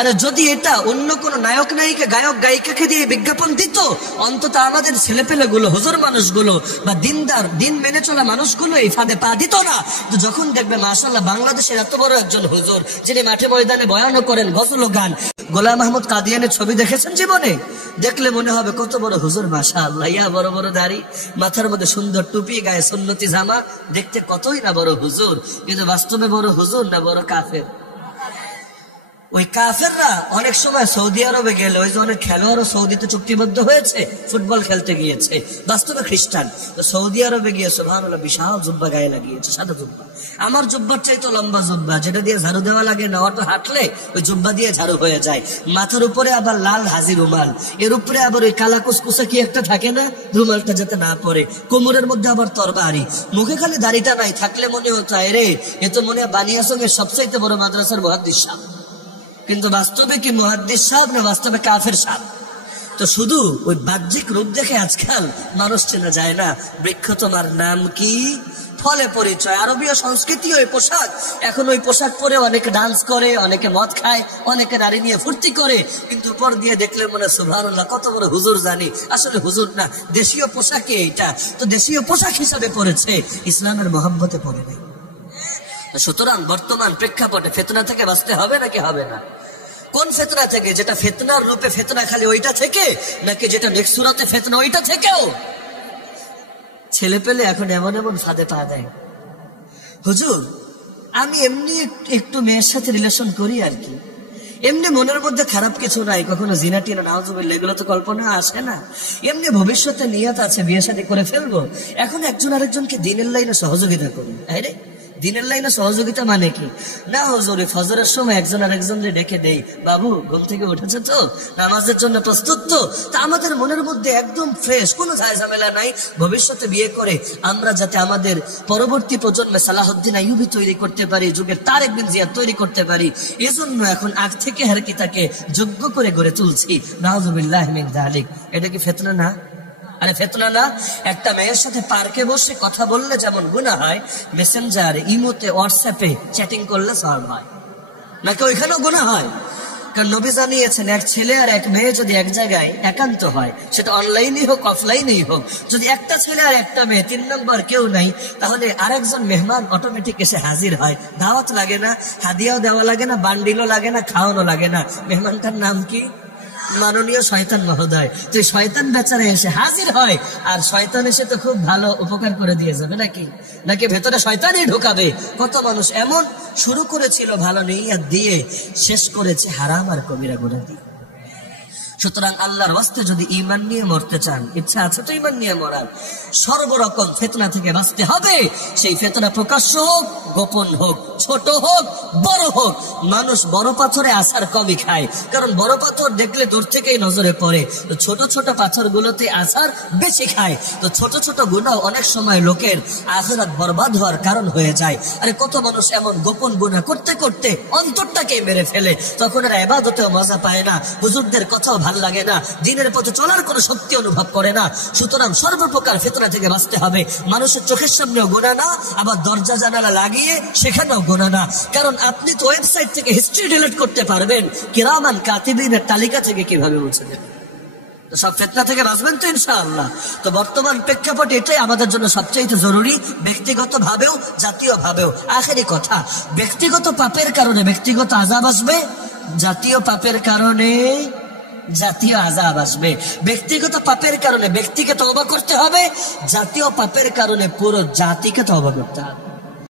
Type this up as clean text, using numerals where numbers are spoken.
আরে যদি এটা অন্য কোন নায়ক নায়িকা গায়ক গায়িকাকে দিয়ে বিজ্ঞাপন দিত, অন্তত আমাদের ছেলেপেলেগুলো, হুজুর মানুষগুলো বা দিনদার দিন মেনে চলা মানুষগুলো এই ফাঁদে পা দিত না। তো যখন দেখবে মাশাআল্লাহ বাংলাদেশের এত বড় একজন হুজুর যিনি মাঠে ময়দানে বয়ানও করেন, গজল ও গান, গোলাম মাহমুদ কাদিয়ানের ছবি দেখেছেন জীবনে? দেখলে মনে হবে কত বড় হুজুর, মাশাআল্লাহ, ইয়া বড় বড় দাড়ি, মাথার মধ্যে সুন্দর টুপি, গায়ে সুন্নতি জামা, দেখতে কতই না বড় হুজুর। কিন্তু বাস্তবে বড় হুজুর না বড় কাফের? ওই কাফেররা অনেক সময় সৌদি আরবে গেলে, ওই যে অনেক খেলোয়াড়ও সৌদিতে চুক্তিবদ্ধ হয়েছে, ফুটবল খেলতে গিয়েছে, বাস্তবে খ্রিস্টান, তো সৌদি আরবে গিয়ে সুবহানাল্লাহ বিশাল জুব্বা গায়ে লাগিয়েছে, সাদা জুব্বা। আমার জুব্বার চাইতো লম্বা জুব্বা, যেটা দিয়ে ঝাড়ু দেওয়া লাগে না, অটো হাঁটলে ওই জুব্বা দিয়ে ঝাড়ু হয়ে যায়। মাথার উপরে আবার লাল হাজি রুমাল, এর উপরে আবার ওই কালা কুসকুসা কি একটা থাকে না, রুমালটা যাতে না পড়ে, কোমরের মধ্যে আবার তরবারি, মুখে খালি দাড়িটা নাই, থাকলে মনে হতো রে এ তো মনে হয় বানিয়াসঙ্গের সবচাইতে বড় মাদ্রাসার মুহাদ্দিস সাহেব। কিন্তু বাস্তবে কি মুহাদ্দিস সাহেব না বাস্তবে কাফের সাহেব? তো শুধু ওই বাহ্যিক রূপ দেখে আজকাল মানুষ চেনা যায় না। বৃক্ষ তোমার নাম কি, ফলে পরিচয়। আরবীয় সংস্কৃতি ওই পোশাক, এখন ওই পোশাক পরে অনেকে ডান্স করে, অনেকে মদ খায়, অনেকে নারী নিয়ে ফুর্তি করে, কিন্তু উপর দিয়ে দেখলে মনে সুবহানাল্লাহ কত বড় হুজুর জানি, আসলে হুজুর না, দেশীয় পোশাকে এইটা। তো দেশীয় পোশাক হিসাবে পড়েছে, ইসলামের মহব্বতে পড়ে নাই। সুতরাং বর্তমান প্রেক্ষাপটে ফিতনা থেকে বাঁচতে হবে নাকি হবে না? কোন ফিতনা থেকে? যেটা ফিতনার রূপে ফিতনা খালি ওইটা থেকে, নাকি যেটা নেক্সট সূরাতে ফিতনা ওইটা থেকেও? ছেলে পেলে এখন এমন এমন ফাঁদে পা দেয়, হুজুর আমি এমনি একটু মেয়ের সাথে রিলেশন করি আর কি, এমনি মনের মধ্যে খারাপ কিছু নাই, কখনো জিনা টিনা নাউজুবিল্লাহ এগুলো তো কল্পনা আসে না, এমনি ভবিষ্যতে নিয়ত আছে বিয়ে শাদী করে ফেলবো, এখন একজন আরেকজনকে দিনের লাইনে সহযোগিতা করুন। আরে দিনের লাইনে সহযোগিতা মানে কি? না হুজুর ফজরের সময় একজন আরেকজনকে ডেকে দেই, বাবু ঘুম থেকে উঠেছে তো, নামাজের জন্য প্রস্তুত তো? তা আমাদের মনের মধ্যে একদম ফ্রেশ, কোনো ঝামেলা নাই, ভবিষ্যতে বিয়ে করে আমরা যাতে আমাদের পরবর্তী প্রজন্মে সালাহুদ্দিন আইয়ুবী তৈরি করতে পারি, যুগের তারেক বিন জিয়াদ তৈরি করতে পারি, এজন্য এখন আগ থেকে আর কি তাকে যোগ্য করে গড়ে তুলছি। নাউজুবিল্লাহি মিন যালিক। এটা কি ফিতনা না? আরে ফিতনা না? একটা মেয়ের সাথে পার্কে বসে কথা বললে যেমন গুনাহ হয়, মেসেঞ্জারে, ইমোতে, হোয়াটসঅ্যাপে চ্যাটিং করলে সওয়াব হয়, নাকি ওইখানেও গুনাহ হয়? কারণ নবী জানিয়েছেন এক ছেলে আর এক মেয়ে যদি এক জায়গায় একান্ত হয়, সেটা অনলাইনেই হোক অফলাইনেই হোক, যদি একটা ছেলে আর একটা মেয়ে, 3 নম্বর কেউ নাই, তাহলে আরেকজন মেহমান অটোমেটিক এসে হাজির হয়। দাওয়াত লাগে না, হাদিয়াও দেওয়া লাগে না, বান্ডিলও লাগে না, খাওয়ানো লাগে না। মেহমানটার নাম কি? মাননীয় শয়তান মহোদয়। তো শয়তান বেচারা এসে হাজির হয়, আর শয়তান এসে তো খুব ভালো উপকার করে দিয়ে যাবে নাকি? নাকি ভেতরে শয়তানই ঢোকাবে? কত মানুষ এমন শুরু করেছিল ভালো নিয়ত দিয়ে, শেষ করেছে হারাম আর কবিরা গুনাহ দিয়ে। সুতরাং আল্লাহর ওয়াস্তে যদি ঈমান নিয়ে মরতে চান, ইচ্ছা আছে তো ঈমান নিয়ে মরার, সর্বরকম ফিতনা থেকে বাঁচতে হবে। সেই ফিতনা প্রকাশ্য হোক, গোপন হোক, ছোট হোক, বড় হোক। মানুষ বড় পাথরে আছাড় কমই খায়, কারণ বড় পাথর দেখলে দূর থেকেই নজরে পড়ে। তো ছোট ছোট পাথরগুলোতে আছাড় বেশি খায়। তো ছোট ছোট গুনাহ অনেক সময় লোকের আখিরাত বরবাদ হওয়ার কারণ হয়ে যায়। আরে কত মানুষ এমন গোপন গুনাহ করতে করতে অন্তরটাকে মেরে ফেলে, তখন এরা ইবাদতেও মজা পায় না, হুজুরদের কথাও ভালো লাগে না, দিনের পথে চলার কোনো শক্তি অনুভব করে না। সুতরাং সর্বপ্রকার ফিতনা থেকে বাঁচতে হবে। মানুষের চোখের সামনেও গুনাহ না, আবার দরজা জানালা লাগিয়ে সেখানেও গুনাহ না। কারণ আপনি তো ওয়েবসাইট থেকে হিস্ট্রি ডিলিট করতে পারবেন, কিরামান কাতিবিনের তালিকা থেকে কিভাবে মুছে দেবেন? তো সব ফিতনা থেকে বাঁচবেন তো ইনশাআল্লাহ। তো বর্তমান প্রেক্ষাপটে এটাই আমাদের জন্য সবচেয়ে জরুরি, ব্যক্তিগত ভাবেও জাতীয় ভাবেও। আখেরি কথা, ব্যক্তিগত পাপের কারণে ব্যক্তিগত আযাব আসবে, জাতীয় পাপের কারণে জাতীয় আযাব আসবে। ব্যক্তিগত পাপের কারণে ব্যক্তিকে তওবা করতে হবে, জাতীয় পাপের কারণে পুরো জাতিকে তওবা করতে হবে।